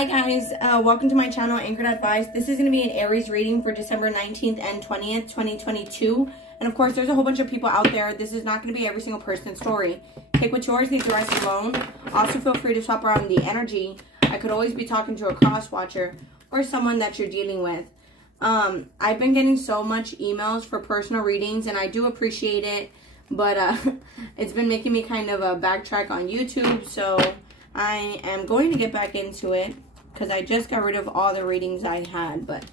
Hi guys, welcome to my channel, Anchored Advice. This is going to be an Aries reading for December 19th and 20th, 2022. And of course, there's a whole bunch of people out there. This is not going to be every single person's story. Take what's yours, leave the rest alone. Also, feel free to shop around the energy. I could always be talking to a cross-watcher or someone that you're dealing with. I've been getting so much emails for personal readings, and I do appreciate it. But it's been making me kind of backtrack on YouTube, so I am going to get back into it because I just got rid of all the readings I had. But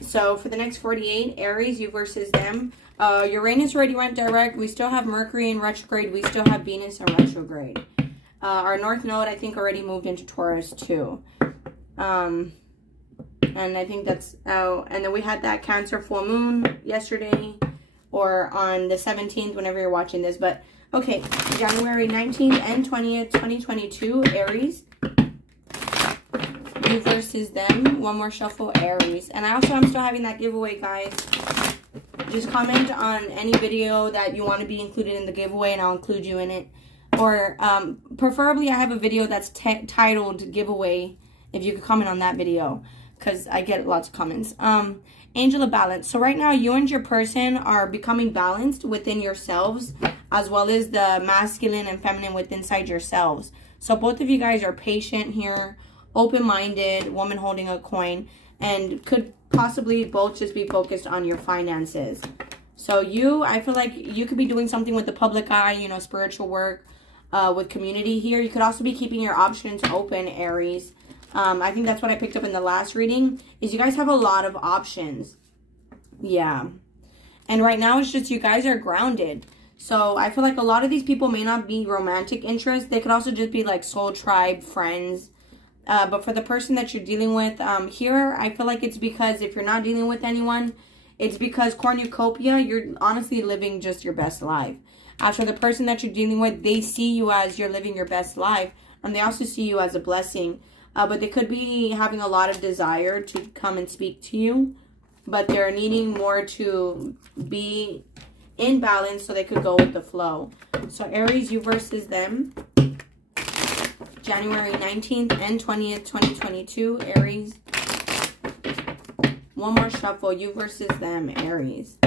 so for the next 48, Aries, you versus them. Uranus already went direct. We still have Mercury in retrograde. We still have Venus in retrograde. Our North Node, I think, already moved into Taurus too. And I think that's out. And then we had that Cancer full moon yesterday, or on the 17th, whenever you're watching this. But okay, January 19th and 20th, 2022, Aries. You versus them. One more shuffle, Aries. And I also am still having that giveaway, guys. Just comment on any video that you want to be included in the giveaway, and I'll include you in it. Or preferably, I have a video that's titled giveaway, if you could comment on that video, because I get lots of comments. Angel of balance. So right now, you and your person are becoming balanced within yourselves, as well as the masculine and feminine within inside yourselves. So both of you guys are patient here, open-minded, woman holding a coin, and could possibly both just be focused on your finances. So I feel like you could be doing something with the public eye, you know, spiritual work, with community here. You could also be keeping your options open, Aries. I think that's what I picked up in the last reading, is you guys have a lot of options. Yeah. And right now, it's just you guys are grounded. So I feel like a lot of these people may not be romantic interests. They could also just be like soul tribe, friends. But for the person that you're dealing with here, I feel like it's because if you're not dealing with anyone, it's because cornucopia, you're honestly living just your best life. As for the person that you're dealing with, they see you as you're living your best life, and they also see you as a blessing. But they could be having a lot of desire to come and speak to you, but they're needing more to be in balance so they could go with the flow. So Aries, you versus them. January 19th and 20th, 2022, Aries. One more shuffle, you versus them, Aries.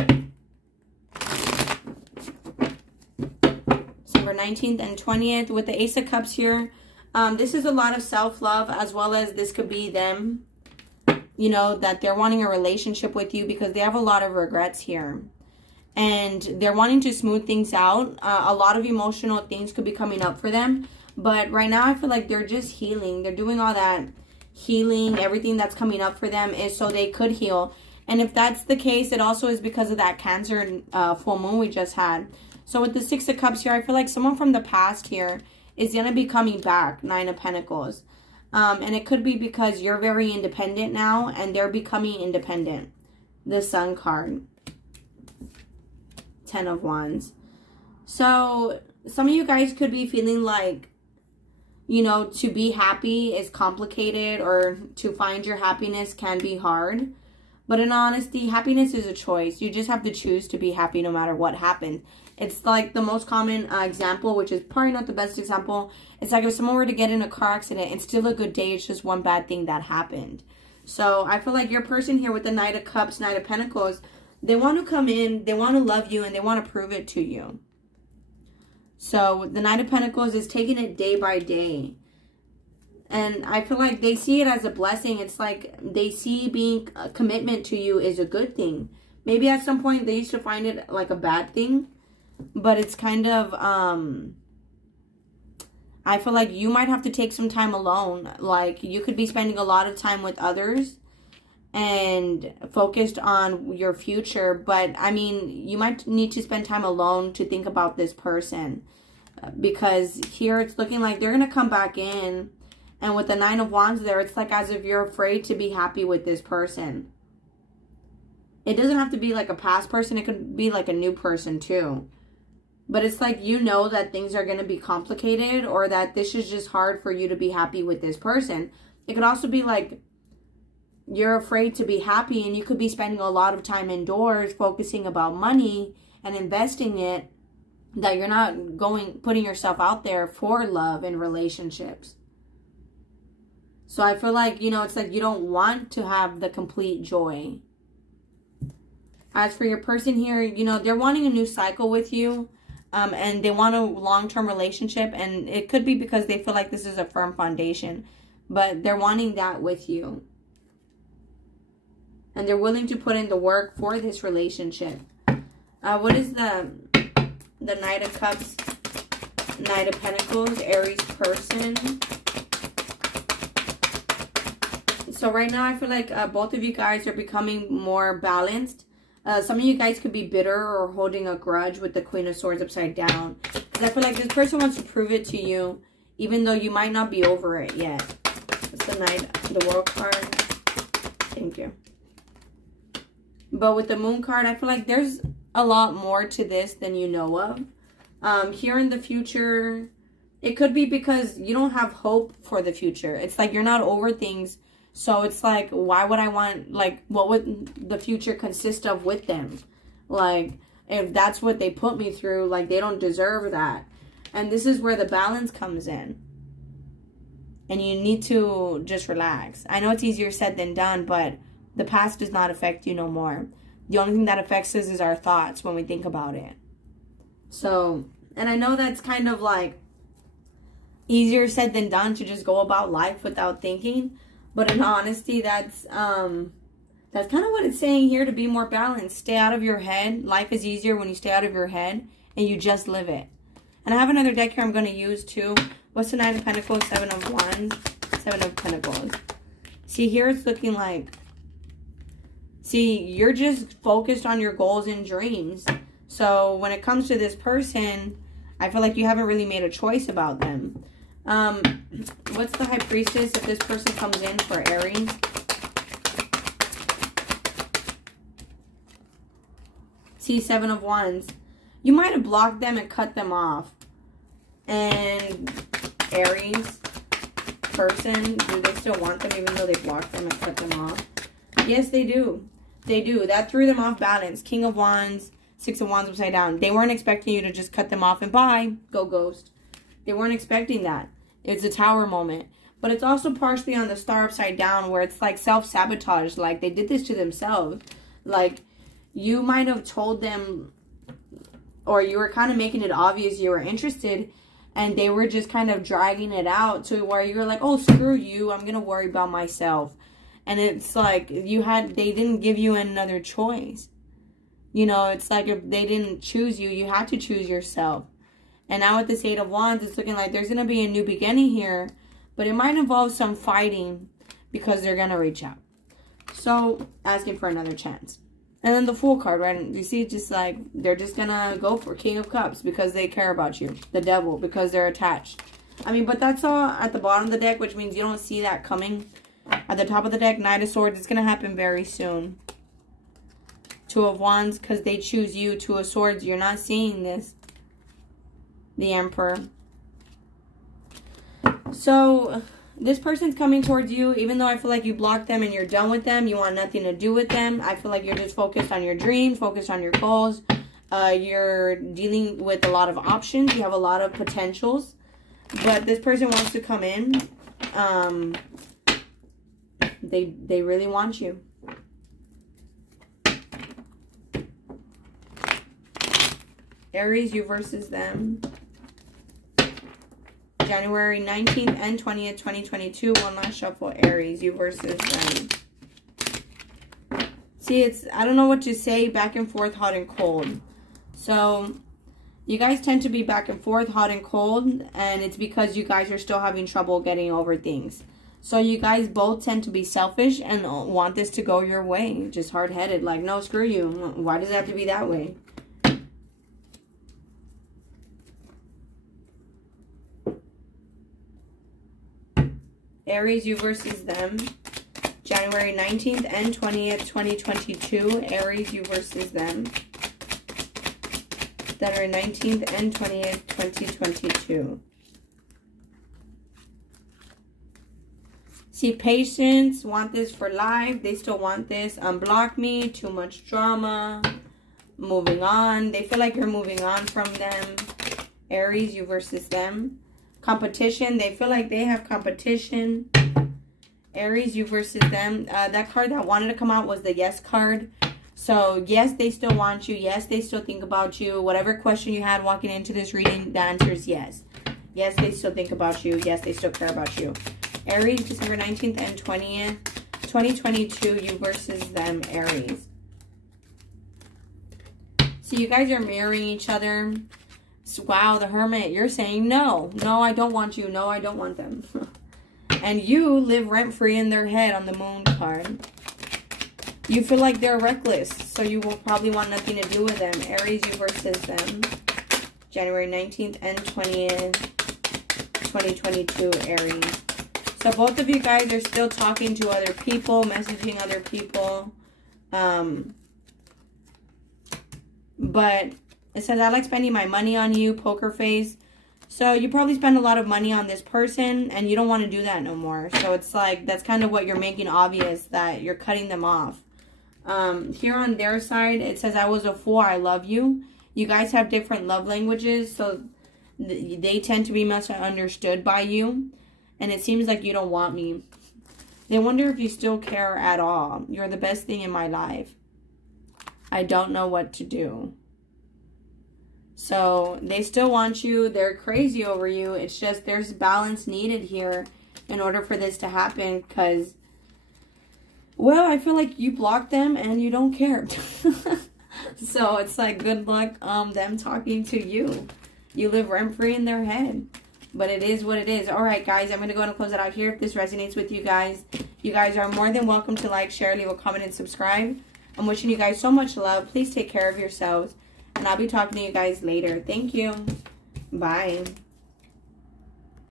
December 19th and 20th with the Ace of Cups here. This is a lot of self-love, as well as this could be them, you know, that they're wanting a relationship with you because they have a lot of regrets here. And they're wanting to smooth things out. A lot of emotional things could be coming up for them. But right now, I feel like they're just healing. They're doing all that healing. Everything that's coming up for them is so they could heal. And if that's the case, it also is because of that Cancer full moon we just had. So with the Six of Cups here, I feel like someone from the past here is going to be coming back, Nine of Pentacles. And it could be because you're very independent now, and they're becoming independent. The Sun card. 10 of Wands. So some of you guys could be feeling like, you know, to be happy is complicated, or to find your happiness can be hard. But in honesty, happiness is a choice. You just have to choose to be happy no matter what happens. It's like the most common example, which is probably not the best example. It's like if someone were to get in a car accident, it's still a good day. It's just one bad thing that happened. So I feel like your person here with the Knight of Cups, Knight of Pentacles, they want to come in, they want to love you, and they want to prove it to you. So the Knight of Pentacles is taking it day by day. And I feel like they see it as a blessing. It's like they see being a commitment to you is a good thing. Maybe at some point they used to find it like a bad thing. But it's kind of, I feel like you might have to take some time alone. Like you could be spending a lot of time with others and focused on your future. But I mean, you might need to spend time alone to think about this person. Because here it's looking like they're going to come back in. And with the Nine of Wands there, it's like as if you're afraid to be happy with this person. It doesn't have to be like a past person. It could be like a new person too. But it's like you know that things are going to be complicated, or that this is just hard for you to be happy with this person. It could also be like you're afraid to be happy, and you could be spending a lot of time indoors focusing about money and investing it, that you're not putting yourself out there for love and relationships. So I feel like, you know, it's like you don't want to have the complete joy. As for your person here, you know, they're wanting a new cycle with you. And they want a long-term relationship. And it could be because they feel like this is a firm foundation. But they're wanting that with you. And they're willing to put in the work for this relationship. What is the Knight of Cups, Knight of Pentacles, Aries person? So right now I feel like both of you guys are becoming more balanced. Some of you guys could be bitter or holding a grudge with the Queen of Swords upside down. Because I feel like this person wants to prove it to you, even though you might not be over it yet. It's the Knight, the World card. Thank you. But with the Moon card, I feel like there's a lot more to this than you know of. Here in the future, it could be because you don't have hope for the future. It's like you're not over things. So it's like, why would I want, like, what would the future consist of with them? Like, if that's what they put me through, like, they don't deserve that. And this is where the balance comes in. And you need to just relax. I know it's easier said than done, but the past does not affect you no more. The only thing that affects us is our thoughts when we think about it. So, and I know that's kind of like easier said than done to just go about life without thinking. But in honesty, that's kind of what it's saying here, to be more balanced. Stay out of your head. Life is easier when you stay out of your head and you just live it. And I have another deck here I'm going to use too. What's the Knight of Pentacles, Seven of Wands, Seven of Pentacles. See, here it's looking like, see, you're just focused on your goals and dreams. So when it comes to this person, I feel like you haven't really made a choice about them. What's the High Priestess if this person comes in for Aries? See, Seven of Wands. You might have blocked them and cut them off. And Aries person, do they still want them even though they blocked them and cut them off? Yes, they do. They do. That threw them off balance. King of Wands, Six of Wands upside down. They weren't expecting you to just cut them off and bye, go ghost. They weren't expecting that. It's a Tower moment. But it's also partially on the Star upside down where it's like self-sabotage. Like they did this to themselves. Like you might have told them, or you were kind of making it obvious you were interested, and they were just kind of dragging it out to where you were like, oh, screw you, I'm going to worry about myself. And it's like they didn't give you another choice. You know, it's like if they didn't choose you, you had to choose yourself. And now with this Eight of Wands, it's looking like there's going to be a new beginning here. But it might involve some fighting because they're going to reach out. So, asking for another chance. And then the Fool card, right? You see, just like, they're just going to go for King of Cups because they care about you. The Devil, because they're attached. I mean, but that's all at the bottom of the deck, which means you don't see that coming. At the top of the deck, Knight of Swords. It's going to happen very soon. Two of Wands, because they choose you. Two of Swords, you're not seeing this. The Emperor. So, this person's coming towards you, even though I feel like you blocked them and you're done with them. You want nothing to do with them. I feel like you're just focused on your dreams, focused on your goals. You're dealing with a lot of options. You have a lot of potentials. But this person wants to come in. They really want you. Aries, you versus them. January 19th and 20th, 2022. One last shuffle. Aries, you versus them. See, I don't know what to say. Back and forth, hot and cold. So, you guys tend to be back and forth, hot and cold. And it's because you guys are still having trouble getting over things. So, you guys both tend to be selfish and want this to go your way. Just hard-headed. Like, no, screw you. Why does it have to be that way? Aries, you versus them. January 19th and 20th, 2022. Aries, you versus them. January 19th and 20th, 2022. See, patience, want this for life. They still want this. Unblock me, too much drama. Moving on. They feel like you're moving on from them. Aries, you versus them. Competition, they feel like they have competition. Aries, you versus them. That card that wanted to come out was the yes card. So, yes, they still want you. Yes, they still think about you. Whatever question you had walking into this reading, the answer is yes. Yes, they still think about you. Yes, they still care about you. Aries, December 19th and 20th, 2022, you versus them, Aries. So, you guys are mirroring each other. So, wow, the Hermit, you're saying no. No, I don't want you. No, I don't want them. And you live rent-free in their head on the Moon card. You feel like they're reckless, so you will probably want nothing to do with them. Aries, you versus them. January 19th and 20th, 2022, Aries. So both of you guys are still talking to other people, messaging other people. But it says, I like spending my money on you, poker face. So you probably spend a lot of money on this person, and you don't want to do that no more. So it's like, that's kind of what you're making obvious, that you're cutting them off. Here on their side, it says, I was a fool, I love you. You guys have different love languages, so they tend to be misunderstood by you. And it seems like you don't want me. They wonder if you still care at all. You're the best thing in my life. I don't know what to do. So they still want you. They're crazy over you. It's just there's balance needed here in order for this to happen, because, well, I feel like you blocked them and you don't care. So it's like, good luck them talking to you. You live rent-free in their head. But it is what it is. Alright, guys, I'm going to go and close it out here. If this resonates with you guys are more than welcome to like, share, leave a comment, and subscribe. I'm wishing you guys so much love. Please take care of yourselves. And I'll be talking to you guys later. Thank you. Bye.